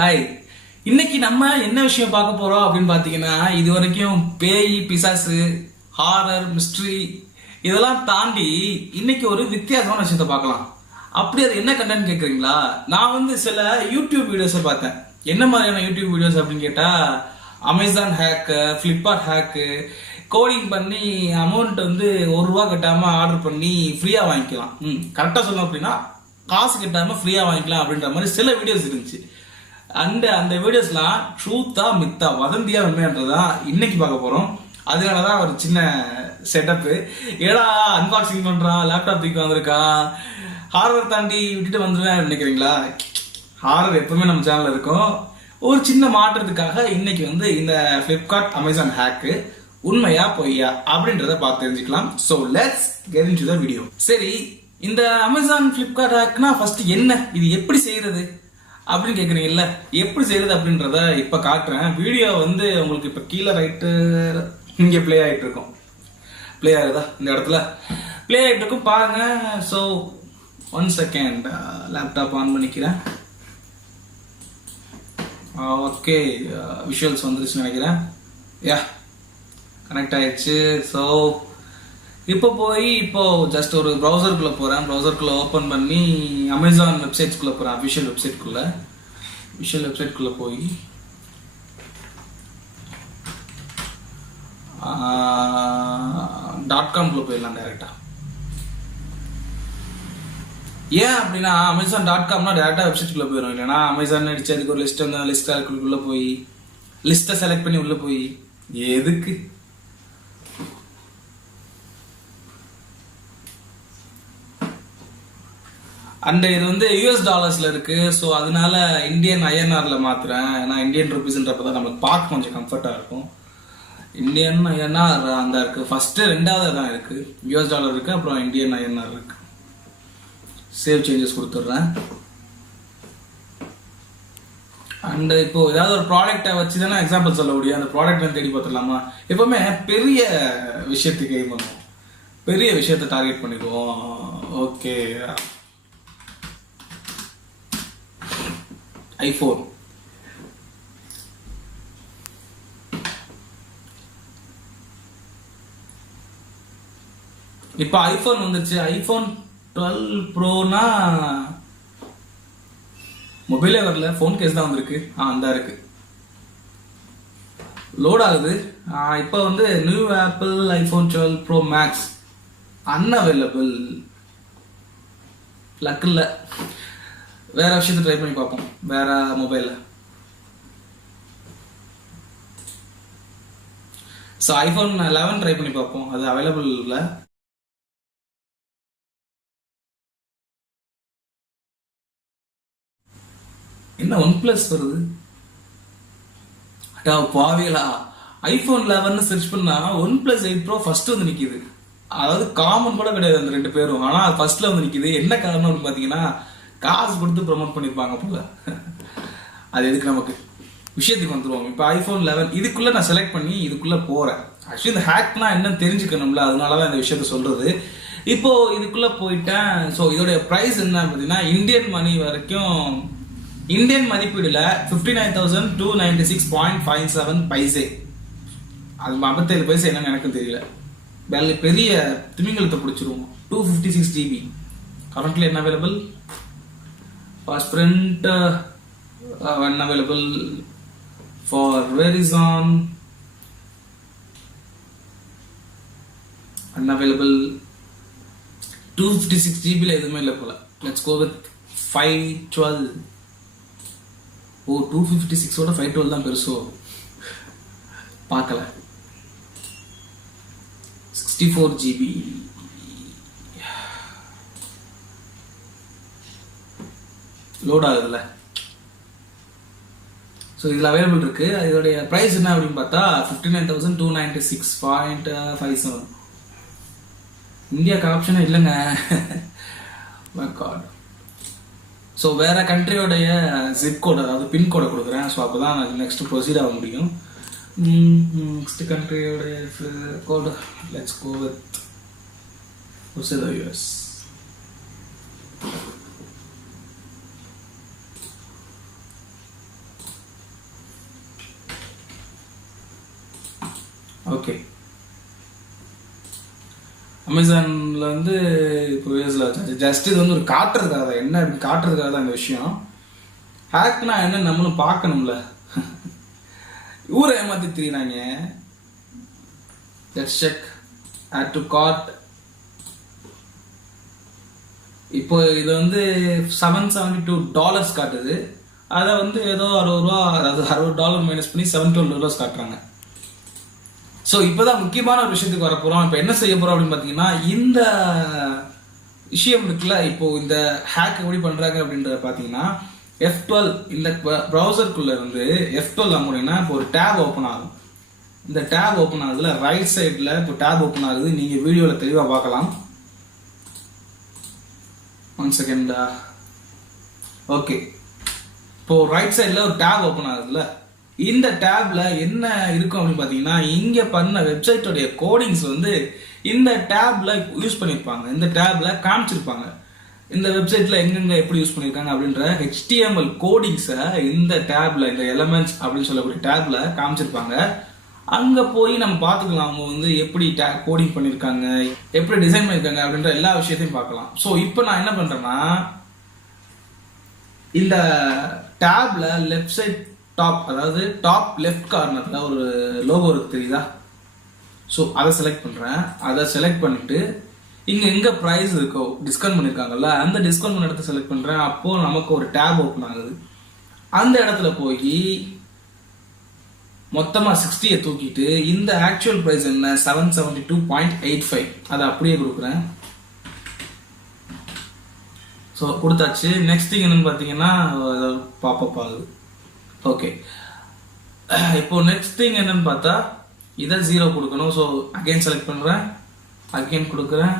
Hi. இன்னைக்கு நம்ம என்ன விஷயம் பார்க்க போறோம் அப்படின்னு பாத்தீங்கன்னா, இது வரைக்கும் பேய் பிசாசு ஹாரர் மிஸ்ட்ரி இதெல்லாம் தாண்டி இன்னைக்கு ஒரு வித்தியாசமான விஷயத்த பார்க்கலாம். அப்படி அது என்ன கண்டென்ட் கேக்குறீங்களா? நான் சில யூடியூப் வீடியோஸை பார்த்தேன். என்ன மாதிரியான யூடியூப் வீடியோஸ் அப்படின்னு கேட்டா, Amazon hack, Flipkart hack, coding பண்ணி அமௌண்ட் ₹1 கட்டாம ஆர்டர் பண்ணி ஃப்ரீயா வாங்கிக்கலாம். கரெக்டா சொல்லணும் அப்படின்னா காசு கட்டாம ஃப்ரீயா வாங்கிக்கலாம் அப்படின்ற மாதிரி சில வீடியோஸ் இருந்துச்சு. அந்த வீடியோஸ்லாம் ட்ரூத்தா மித்தா வதந்தியா உண்மையான்றதான் இன்னைக்கு பார்க்க போறோம். அதனாலதான் ஒரு சின்ன செட்டப். ஏடா அன்பாக்சிங் பண்றான், லேப்டாப் தூக்கி வந்திருக்கா, ஹாரர் தாண்டி விட்டுட்டு வந்துருவேன் நினைக்கிறீங்களா? ஹாரர் எப்பவுமே நம்ம சேனல்ல இருக்கும். ஒரு சின்ன மாற்றத்துக்காக இன்னைக்கு இந்த பிளிப்கார்ட் அமேசான் ஹேக்கு உண்மையா பொய்யா அப்படின்றத பார்த்து தெரிஞ்சுக்கலாம். So let's get into the video. சரி, இந்த அமேசான் பிளிப்கார்ட் ஹேக்னா ஃபர்ஸ்ட் என்ன, இது எப்படி செய்யறது அப்படின்னு கேக்குறீங்கல்ல. எப்படி செய்யறது அப்படின்றத இப்ப காட்டுறேன். வீடியோ உங்களுக்கு இப்ப கீழே ரைட்டு இங்க பிளே ஆயிட்டு இருக்கும். பிளே ஆகுதா? இந்த இடத்துல பிளே ஆயிட்டு இருக்கும் பாருங்க. ஸோ 1 செகண்ட், லேப்டாப் ஆன் பண்ணிக்கிறேன். ஓகே, விஷுவல்ஸ் வந்துருச்சுன்னு நினைக்கிறேன். யா, கனெக்ட் ஆயிடுச்சு. ஸோ இப்போ ஜஸ்ட் ஒரு ப்ரௌசருக்குள்ள போறேன். ப்ரௌசருக்குள்ள ஓபன் பண்ணி அமேசான் வெப்சைட்ஸ்குள்ள போறேன். அபிஷியல் வெப்சைட்குள்ள போய் .com போயிடலாம் டைரக்டா. ஏன் அப்படின்னா Amazon.comனா டைரக்டா வெப்சைட்குள்ள போயிடும். இல்லைன்னா அமேசான் அடிச்சு அதுக்கு ஒரு லிஸ்ட் போய் லிஸ்ட்டை செலக்ட் பண்ணி உள்ள போய் எதுக்கு? அண்ட் இது US டாலர்ஸ்ல இருக்கு. ஸோ அதனால இந்தியன் INRல மாத்துறேன். ஏன்னா இந்தியன் ருபீஸ்ன்றப்பதான் நம்மளுக்கு பார்க்க கொஞ்சம் கம்ஃபர்ட்டா இருக்கும். இந்தியன் INR அந்த இருக்கு, ஃபர்ஸ்ட் ரெண்டாவது தான் இருக்கு. US டாலர் இருக்கு, அப்புறம் இந்தியன் INR இருக்கு. சேவ் சேஞ்சஸ் கொடுத்துட்றேன். அண்ட் இப்போ ஏதாவது ஒரு ப்ராடக்டை வச்சு தானே எக்ஸாம்பிள் சொல்ல முடியும். அந்த ப்ராடக்ட் தேடி பார்த்துடலாமா? எப்பவுமே பெரிய விஷயத்துக்கு எய்ம் பண்ணுவோம், பெரிய விஷயத்தை டார்கெட் பண்ணிக்குவோம். Okay, iPhone. இப்ப ஐபோன் வந்துச்சு. ஐபோன் 12 ப்ரோனா மொபைலே வரல, போன் கேஸ் தான் வந்திருக்கு. அந்த இருக்கு, லோட் ஆகுது. இப்ப new Apple iPhone 12 pro max unavailable. Luck இல்ல, வேற விஷயத்தை ட்ரை பண்ணி பார்ப்போம். வேற மொபைல்ல. ஸோ ஐபோன் 11 ட்ரை பண்ணி பார்ப்போம். அது அவைலபிள் இல்லை. என்ன OnePlus வருது? அடா பாவிகளா, ஐபோன் 11 சர்ச் பண்ணா OnePlus 8 Pro ஃபர்ஸ்ட் நிக்குது. அதாவது காமன் கூட கிடையாது அந்த ரெண்டு பேரும், ஆனா ஃபர்ஸ்ட்ல நிக்குது. என்ன காரணம் அப்படின்னு பாத்தீங்கன்னா, காசு கொடுத்து ப்ரொமோட் பண்ணிருப்பாங்க போல. அது எதுக்கு, நமக்கு விஷயத்துக்கு வந்துருவோம். இப்போ ஐபோன் 11 இதுக்குள்ள நான் செலக்ட் பண்ணி இதுக்குள்ள போறேன். ஆக்சுவலி இந்த ஹேக்னா என்னன்னு தெரிஞ்சுக்கணும்ல, அதனாலதான் இந்த விஷயத்த சொல்றது. இப்போ இதுக்குள்ள போயிட்டேன். ஸோ இதோடைய பிரைஸ் என்ன பார்த்தீங்கன்னா, இந்தியன் மணி வரைக்கும், இந்தியன் மதிப்பீடுல 59,296.57 பைசே. அது 57 பைசே என்னன்னு எனக்கும் தெரியல. பெரிய திமிங்கலத்தை பிடிச்சிருவோம். 256 GB currently unavailable. Fast print unavailable for Verizon, unavailable. 256 GB ல எதுவுமே இல்லை போல. Let's go with 512. 256 ஓட 512 தான் பெருசோ, பார்க்கல. 64 GB லோட் ஆகுதுல்ல. ஸோ இதில் அவைலபிள் இருக்கு. இதோடைய ப்ரைஸ் என்ன அப்படின்னு பார்த்தா 59,296.57. இந்தியாவுக்கு ஆப்ஷனே இல்லைங்க. ஸோ வேற கண்ட்ரியோடைய ஜிப் கோட், அதாவது பின்கோடை கொடுக்குறேன். ஸோ அப்போதான் நெக்ஸ்ட் ப்ரொசீட் ஆக முடியும். நெக்ஸ்ட் கண்ட்ரியோடைய code, let's go with US. Okay, அமேசான்ல வந்து இப்போ யூஎஸ்ல வச்சாச்சு. ஜஸ்ட் இது வந்து ஒரு காட்டுறதுக்காக தான், என்ன அப்படின்னு காட்டுறதுக்காக தான் இந்த விஷயம். ஹேக்னா என்ன நம்மளும் பார்க்கணும்ல. ஊரை ஏமாத்தி தெரியுறாங்க. Let's check add to cart. இப்போ இது வந்து $772 காட்டுது. அதை வந்து ஏதோ $60, அதாவது $60 மைனஸ் பண்ணி $712 காட்டுறாங்க. ஸோ இப்போதான் முக்கியமான ஒரு விஷயத்துக்கு வரப்போறோம். இப்போ என்ன செய்ய போறோம் அப்படின்னு பார்த்தீங்கன்னா, இந்த விஷயம் இருக்குல்ல, இப்போ இந்த ஹேக் எப்படி பண்றாங்க அப்படின்றத பார்த்தீங்கன்னா, F12 இந்த ப்ரௌசருக்குள்ள இருந்து F12 அமுடினா இப்போ ஒரு டேப் ஓப்பன் ஆகும். இந்த டேப் ஓப்பன் ஆகுதுல, ரைட் சைடில் இப்போ டேப் ஓப்பன் ஆகுது. நீங்க வீடியோவில் தெளிவாக பார்க்கலாம். 1 செகண்டா. ஓகே, இப்போ ரைட் சைடில் ஒரு டேப் ஓப்பன் ஆகுதுல்ல, இந்த டேப்ல என்ன இருக்கும் அப்படின்னு பார்த்தீங்கன்னா, இங்க பண்ண வெப்சைட்டோடைய கோடிங்ஸ் வந்து இந்த டேப்ல யூஸ் பண்ணியிருப்பாங்க. இந்த டேப்ல காமிச்சிருப்பாங்க இந்த வெப்சைட்ல எங்கெங்க எப்படி யூஸ் பண்ணியிருக்காங்க அப்படின்ற HTML கோடிங்ஸை இந்த டேப்ல, இந்த எலமெண்ட்ஸ் அப்படின்னு சொல்லக்கூடிய டேப்ல காமிச்சிருப்பாங்க. அங்க போய் நம்ம பார்த்துக்கலாம் அவங்க வந்து எப்படி கோடிங் பண்ணியிருக்காங்க, எப்படி டிசைன் பண்ணியிருக்காங்க அப்படின்ற எல்லா விஷயத்தையும் பார்க்கலாம். ஸோ இப்போ நான் என்ன பண்றேன்னா, இந்த டேப்ல லெஃப்ட் சைட் டாப், அதாவது டாப் லெஃப்ட் கார்னர்ல ஒரு லோகோ இருக்கு தெரியுதா? ஸோ அதை செலக்ட் பண்றேன். அதை செலக்ட் பண்ணிட்டு இங்க எங்க பிரைஸ் இருக்கோ, டிஸ்கவுண்ட் பண்ணிருக்காங்கல்ல, அந்த டிஸ்கவுண்ட் பண்ண இடத்த செலக்ட் பண்றேன். அப்போ நமக்கு ஒரு டேப் ஓப்பன் ஆகுது. அந்த இடத்துல போய் மொத்தமா 60 தூக்கிட்டு இந்த ஆக்சுவல் பிரைஸ் என்ன 772.85 அதை அப்படியே கொடுக்குறேன். ஸோ கொடுத்தாச்சு. நெக்ஸ்ட் திங் என்னன்னு பார்த்தீங்கன்னா பாப்பப் ஆகுது. ஓகே, இப்போ நெக்ஸ்ட் திங் என்னன்னு பார்த்தா இதை 0 கொடுக்கணும். ஸோ அகைன் செலக்ட் பண்றேன், அகைன் கொடுக்குறேன்,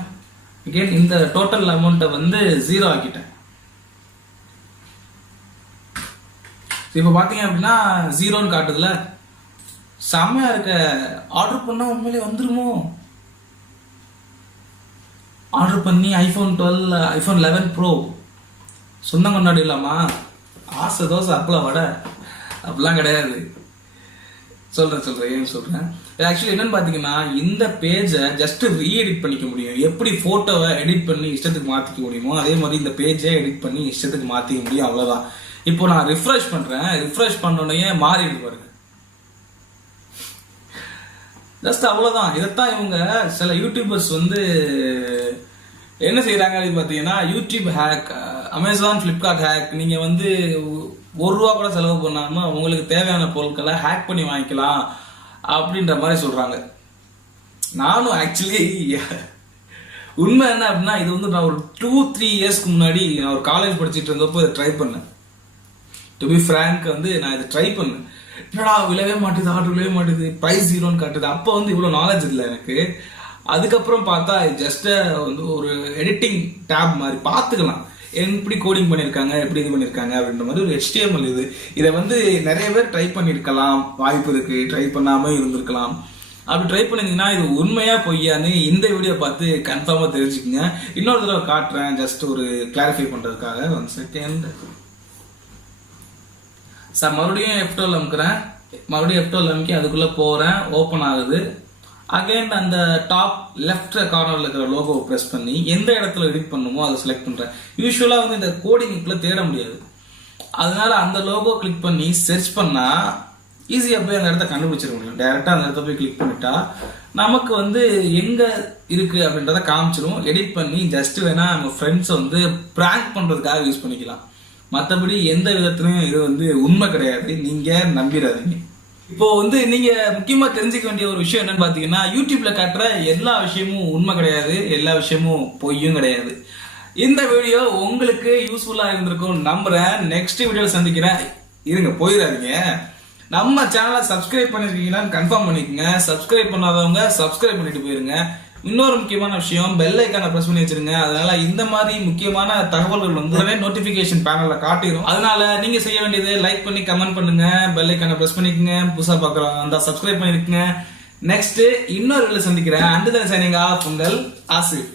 அகைன் இந்த டோட்டல் அமௌண்ட்டை வந்து 0 ஆக்கிட்டேன். இப்போ பார்த்தீங்க அப்படின்னா 0ன்னு காட்டுதுல, செம்மையா இருக்க. ஆர்டர் பண்ணா உண்மையிலே வந்துருமோ? ஆர்டர் பண்ணி ஐபோன் 12, ஐபோன் 11 ப்ரோ சொந்தம் கொண்டாடிடலாமா? ஆசை தோசை அப்பளம் வடை அப்படிலாம் கிடையாது. சொல்றேன் ஏன் சொல்றேன். ஆக்சுவலி என்னன்னு பாத்தீங்கன்னா, இந்த பேஜை ஜஸ்ட் ரீஎடிட் பண்ணிக்க முடியும். எப்படி போட்டோவை எடிட் பண்ணி இஷ்டத்துக்கு மாத்திக்க முடியுமோ அதே மாதிரி இந்த பேஜை எடிட் பண்ணி இஷ்டத்துக்கு மாத்திக்க முடியும். அவ்வளவுதான். இப்போ நான் ரிஃப்ரெஷ் பண்றேன். ரிஃப்ரெஷ் பண்ணோடனே மாறிடு பாருங்க. ஜஸ்ட் அவ்வளவுதான். இதைத்தான் இவங்க சில யூடியூபர்ஸ் வந்து என்ன செய்யறாங்க அப்படின்னு பாத்தீங்கன்னா, YouTube hack, Amazon, Flipkart hack. நீங்க வந்து $1 கூட செலவு பண்ணாம உங்களுக்கு தேவையான பொருட்களை ஹேக் பண்ணி வாங்கிக்கலாம் அப்படின்ற மாதிரி சொல்றாங்க. நானும் ஆக்சுவலி உண்மை என்ன அப்படின்னா, இது வந்து நான் ஒரு 2-3 இயர்ஸ்க்கு முன்னாடி நான் ஒரு காலேஜ் படிச்சுட்டு இருந்தப்போ இதை ட்ரை பண்ணேன். டு பி ஃப்ராங்க் வந்து நான் இதை ட்ரை பண்ணேன். என்னடா விழவே மாட்டுது, ஆர்டர் விழவே மாட்டுது, பிரைஸ் 0ன்னு காட்டுது. அப்போ வந்து இவ்வளோ நாலேஜ் இல்லை எனக்கு. அதுக்கப்புறம் பார்த்தா ஜஸ்ட் வந்து ஒரு எடிட்டிங் டேப் மாதிரி பார்த்துக்கலாம், எப்படி கோடிங் பண்ணியிருக்காங்க, எப்படி இது பண்ணியிருக்காங்க அப்படின்ற மாதிரி ஒரு HTML இது. இதை வந்து நிறைய பேர் ட்ரை பண்ணியிருக்கலாம், வாய்ப்பு இருக்கு, ட்ரை பண்ணாமல் இருந்திருக்கலாம். அப்படி ட்ரை பண்ணிங்கன்னா இது உண்மையா பொய்யான்னு இந்த வீடியோ பார்த்து கன்ஃபார்மா தெரிஞ்சுக்கங்க. இன்னொரு தடவை காட்டுறேன், ஜஸ்ட் ஒரு கிளாரிஃபை பண்றதுக்காக. 1 செகண்ட் சார். மறுபடியும் F12 அமுக்குறேன், மறுபடியும் F12 அமுக்கி அதுக்குள்ள போறேன். ஓப்பன் ஆகுது. அகைன் அந்த டாப் லெஃப்ட் கார்னர்ல இருக்கிற லோகோவை பிரஸ் பண்ணி எந்த இடத்துல எடிட் பண்ணுமோ அதை செலக்ட் பண்றேன். யூஸ்வலா வந்து இந்த கோடிங்குள்ள தேட முடியாது, அதனால அந்த லோகோ கிளிக் பண்ணி சர்ச் பண்ணா ஈஸியா போய் அந்த இடத்த கண்டுபிடிச்சிட முடியும். டைரக்டா அந்த இடத்த போய் கிளிக் பண்ணிட்டா நமக்கு வந்து எங்க இருக்கு அப்படின்றத காமிச்சிடும். எடிட் பண்ணி ஜஸ்ட் வேணா நம்ம ஃப்ரெண்ட்ஸை வந்து பிராங்க் பண்றதுக்காக யூஸ் பண்ணிக்கலாம். மற்றபடி எந்த விதத்திலும் இது வந்து உண்மை கிடையாது, நீங்க நம்பிடாதீங்க. இப்போ வந்து நீங்க முக்கியமா தெரிஞ்சுக்க வேண்டிய ஒரு விஷயம் என்னன்னு பாத்தீங்கன்னா, யூடியூப்ல காட்டுற எல்லா விஷயமும் உண்மை கிடையாது, எல்லா விஷயமும் பொய்யும் கிடையாது. இந்த வீடியோ உங்களுக்கு யூஸ்ஃபுல்லா இருந்திருக்கும் நம்புறேன். நெக்ஸ்ட் வீடியோல சந்திக்கிறேன். இருங்க, போயிடாதீங்க. நம்ம சேனலை சப்ஸ்கிரைப் பண்ணிருக்கீங்களான்னு கன்ஃபார்ம் பண்ணிக்கோங்க. சப்ஸ்கிரைப் பண்ணாதவங்க சப்ஸ்கிரைப் பண்ணிட்டு போயிருங்க. இன்னொரு முக்கியமான விஷயம், பெல் ஐக்கானை பிரஸ் பண்ணி வச்சிருங்க. அதனால இந்த மாதிரி முக்கியமான தகவல்கள் வந்து நோட்டிபிகேஷன் பேனல்ல காட்டிடும். அதனால நீங்க செய்ய வேண்டியது லைக் பண்ணி கமெண்ட் பண்ணுங்க, பெல் ஐக்கானை பிரஸ் பண்ணிக்கங்க, புதுசா பாக்குறவங்க அந்த சப்ஸ்கிரைப் பண்ணிருக்கீங்க. நெக்ஸ்ட் இன்னொரு வீடியோல சந்திக்கிறேன். அண்ட் தென் சைனிங் ஆஃப் உங்கள் ஆசிஃப்.